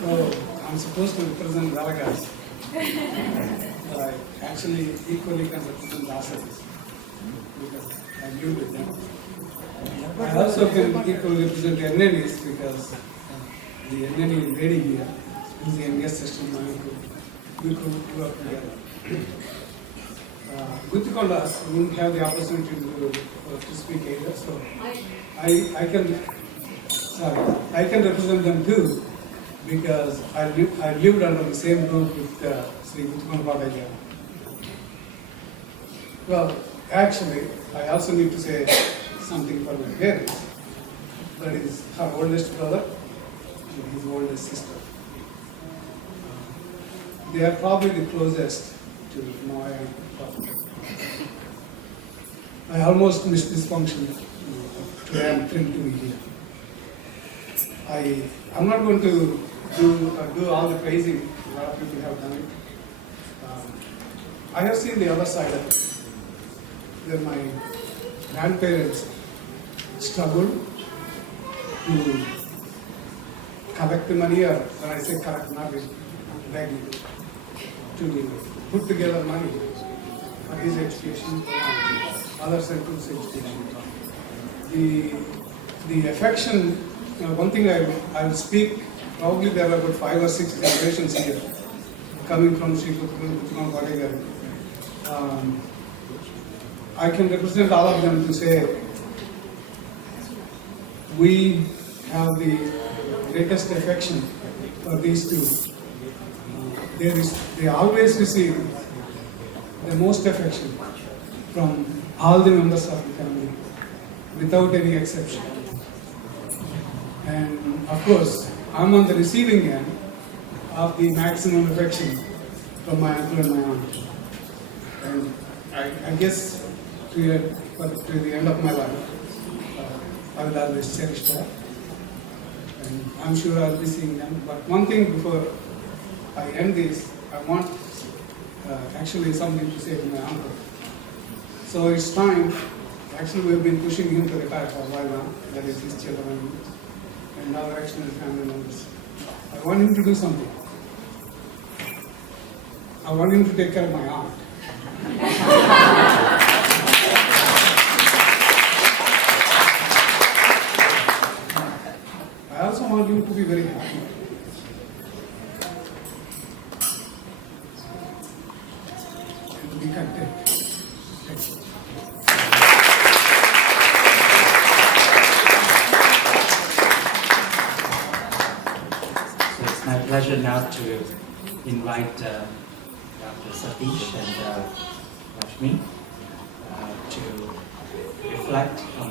So I'm supposed to represent Galagas. I actually equally can represent Dasaris because I live with them. I also can equally represent the NNEs because the NNE lady here is the youngest sister of mine who grew up together. Guttikondas wouldn't have the opportunity to speak either, so I can represent them too because I lived under the same roof with Sri Guttikonda. Well, actually, I also need to say something for my parents. That is her oldest brother and his oldest sister. They are probably the closest to Maya and Papa. I almost missed this function. Today I'm thrilled to be here. I'm not going to do all the praising. A lot of people have done it. I have seen the other side of it, where my grandparents struggled to collect the money, or when I say collect, not begging, to put together money for his education, other centers' education. The affection, one thing I will speak, probably there are about 5 or 6 generations here, coming from Sri Guttikonda. I can represent all of them to say, we have the greatest affection for these two. They always receive the most affection from all the members of the family, without any exception. And of course, I'm on the receiving end of the maximum affection from my uncle and my aunt. And I guess to the end of my life, I will always cherish that. And I'm sure I'll be seeing them. But one thing before I end this, I want actually something to say to my uncle. So it's time. Actually, we've been pushing him to retire for a while now. That is his children and our extended family members. I want him to do something. I want him to take care of my aunt. I also want him to be very happy. And to be content. Thank you. It's my pleasure now to invite Dr. Satish and Rashmi to reflect on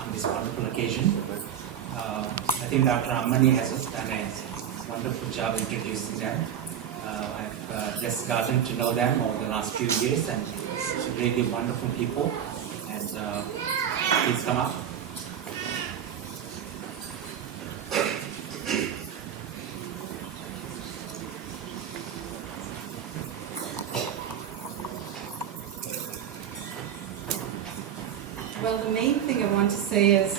on this wonderful occasion. I think Dr. Ammani has done a wonderful job introducing them. I've just gotten to know them over the last few years, and it's really wonderful people. And please come up. Well, the main thing I want to say is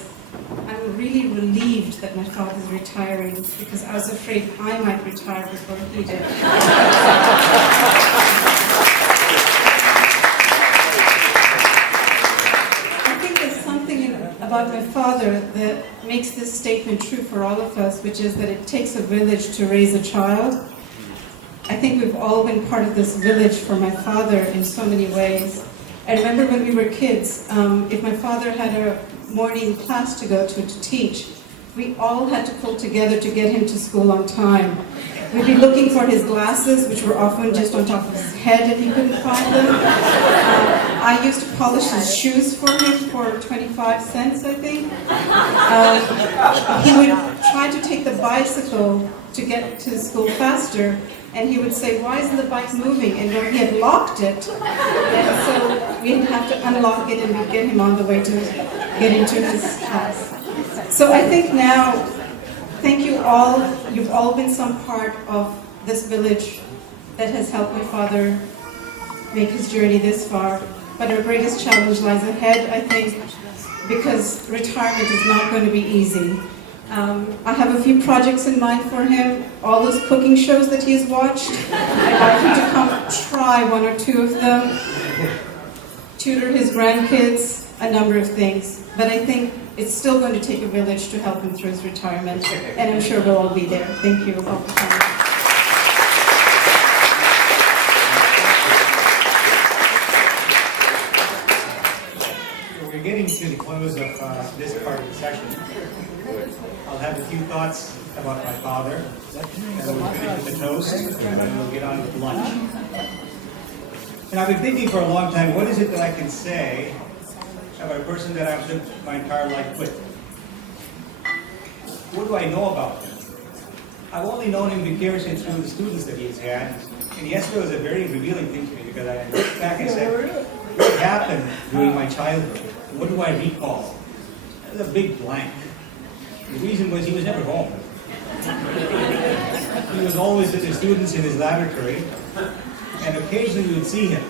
I'm really relieved that my father's retiring, because I was afraid I might retire before he did. I think there's something about my father that makes this statement true for all of us, which is that it takes a village to raise a child. I think we've all been part of this village for my father in so many ways. I remember when we were kids, if my father had a morning class to go to teach, we all had to pull together to get him to school on time. We'd be looking for his glasses, which were often just on top of his head and he couldn't find them. I used to polish his shoes for him for 25 cents, I think. He would try to take the bicycle to get to school faster, and he would say, "Why isn't the bike moving?" And when he had locked it, and so we'd have to unlock it and we'd get him on the way to get into his class. So I think now, thank you all. You've all been some part of this village that has helped my father make his journey this far. But our greatest challenge lies ahead, I think, because retirement is not going to be easy. I have a few projects in mind for him. All those cooking shows that he's watched, I'd like him to come try one or two of them, tutor his grandkids, a number of things. But I think it's still going to take a village to help him through his retirement, and I'm sure we'll all be there. Thank you all for coming. We're getting to the close of this part of the session. I'll have a few thoughts about my father, and then we'll finish with the toast, and then we'll get on with lunch. And I've been thinking for a long time, what is it that I can say about a person that I've lived my entire life with? What do I know about him? I've only known him vicariously through the students that he's had, and yesterday was a very revealing thing to me, because I looked back and said, what happened during my childhood? What do I recall? It was a big blank. The reason was he was never home. He was always with the students in his laboratory, and occasionally we would see him.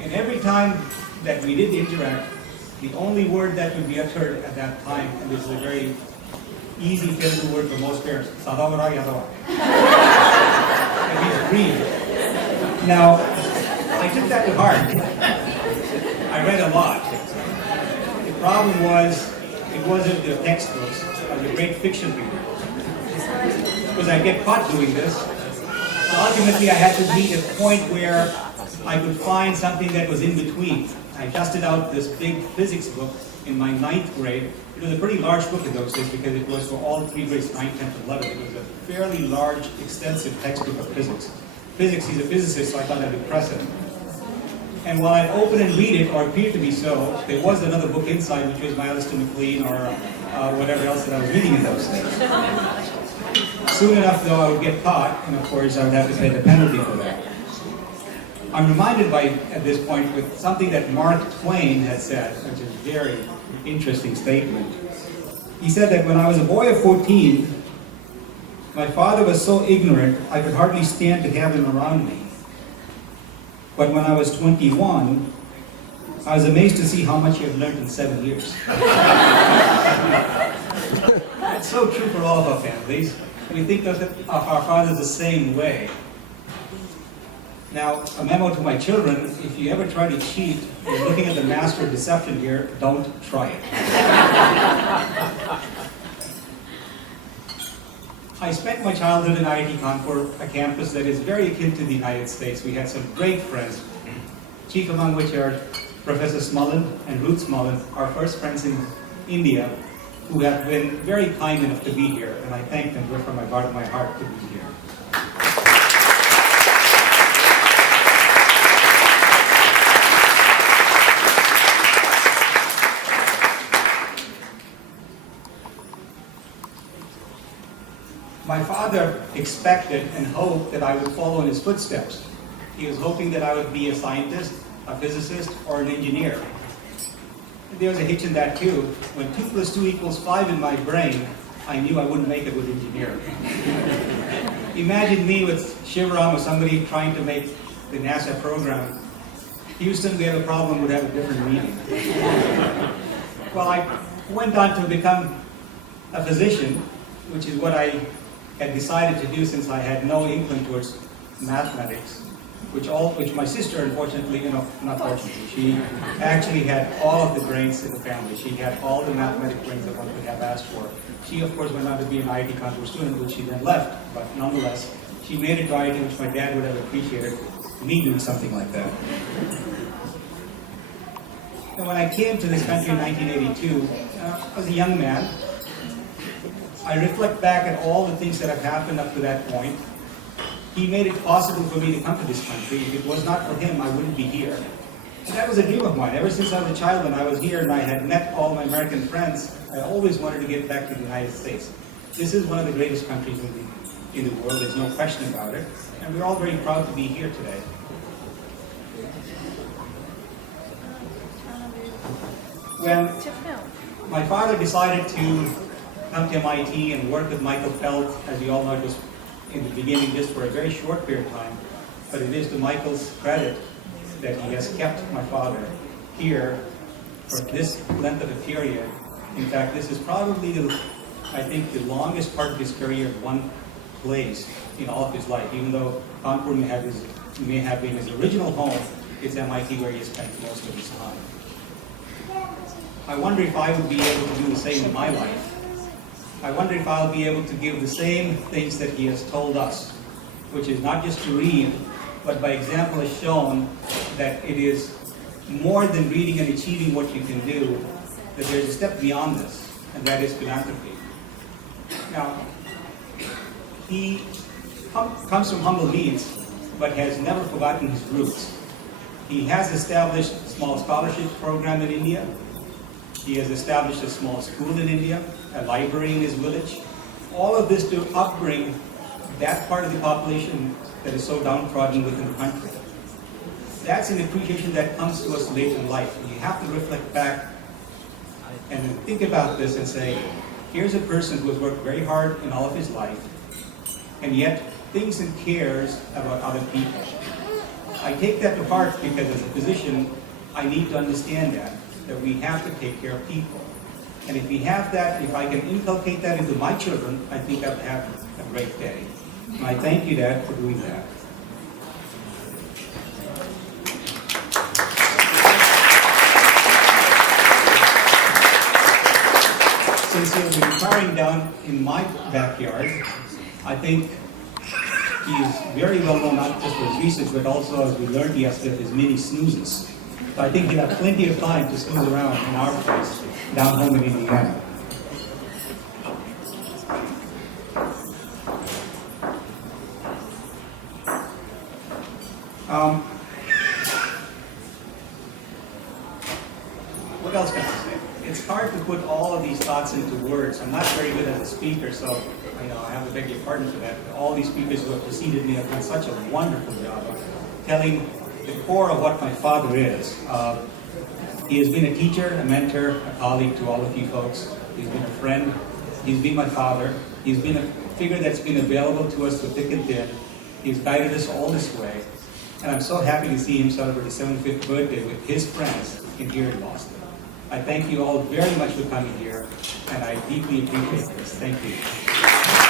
And every time that we did interact, the only word that would be uttered at that time, and this is a very easy Telugu word for most parents, Sadavara Yadava. And he's breathed. Now, I took that to heart. I read a lot. The problem was, it wasn't the textbooks. I was a great fiction reader. Because I get caught doing this. So ultimately, I had to reach a point where I could find something that was in between. I dusted out this big physics book in my 9th grade. It was a pretty large book in those days because it was for all 3 grades, 9, 10, and 11. It was a fairly large, extensive textbook of physics. Physics, he's a physicist, so I thought that would impress him. And while I'd open and read it, or appeared to be so, there was another book inside, which was my Alistair MacLean or whatever else that I was reading in those days. Soon enough, though, I would get caught, and of course, I would have to pay the penalty for that. I'm reminded at this point, with something that Mark Twain had said, which is a very interesting statement. He said that when I was a boy of 14, my father was so ignorant, I could hardly stand to have him around me. But when I was 21, I was amazed to see how much he had learned in 7 years. It's so true for all of our families. We think of our fathers the same way. Now, a memo to my children, if you ever try to cheat, you're looking at the master of deception here, don't try it. I spent my childhood in IIT Kanpur, a campus that is very akin to the United States. We had some great friends, chief among which are Professor Smullen and Ruth Smullen, our first friends in India, who have been very kind enough to be here, and I thank them from my bottom of my heart to be here. My father expected and hoped that I would follow in his footsteps. He was hoping that I would be a scientist, a physicist, or an engineer. There was a hitch in that too. When 2 + 2 = 5 in my brain, I knew I wouldn't make a good engineer. Imagine me with Shivram or somebody trying to make the NASA program. Houston, we have a problem, would have a different meaning. Well, I went on to become a physician, which is what I had decided to do since I had no inkling towards mathematics, which my sister, unfortunately, not fortunately, she actually had all of the brains in the family. She had all the mathematic brains that one could have asked for. She, of course, went on to be an IIT Kanpur student, which she then left, but nonetheless, she made it to IIT, which my dad would have appreciated me doing something like that. And when I came to this country in 1982, I was a young man. I reflect back at all the things that have happened up to that point. He made it possible for me to come to this country. If it was not for him, I wouldn't be here. And that was a dream of mine. Ever since I was a child and I was here and I had met all my American friends, I always wanted to get back to the United States. This is one of the greatest countries in the world. There's no question about it. And we're all very proud to be here today. When my father decided to come to MIT and work with Michael Felt, as you all know, it was in the beginning just for a very short period of time, but it is to Michael's credit that he has kept my father here for this length of a period. In fact, this is probably the I think, the longest part of his career in one place in all of his life. Even though Kanpur may have been his original home, it's MIT where he spent most of his time. I wonder if I would be able to do the same in my life. I wonder if I'll be able to give the same things that he has told us, which is not just to read, but by example has shown that it is more than reading and achieving what you can do, that there's a step beyond this, and that is philanthropy. Now, he comes from humble means, but has never forgotten his roots. He has established a small scholarship program in India. He has established a small school in India, a library in his village. All of this to upbring that part of the population that is so downtrodden within the country. That's an appreciation that comes to us later in life. And you have to reflect back and then think about this and say, here's a person who has worked very hard in all of his life, and yet thinks and cares about other people. I take that to heart because as a physician, I need to understand that we have to take care of people. And if we have that, if I can inculcate that into my children, I think I'll have a great day. And I thank you, Dad, for doing that. Since he'll be retiring down in my backyard, I think he's very well known not just for his research, but also, as we learned yesterday, his many snoozes. So I think he'll have plenty of time to snooze around in our place down home in Indiana. What else can I say? It's hard to put all of these thoughts into words. I'm not very good as a speaker, so I have to beg your pardon for that. All these speakers who have preceded me have done such a wonderful job of telling the core of what my father is. He has been a teacher, a mentor, a colleague to all of you folks. He's been a friend. He's been my father. He's been a figure that's been available to us through thick and thin. He's guided us all this way. And I'm so happy to see him celebrate his 75th birthday with his friends here in Boston. I thank you all very much for coming here, and I deeply appreciate this. Thank you.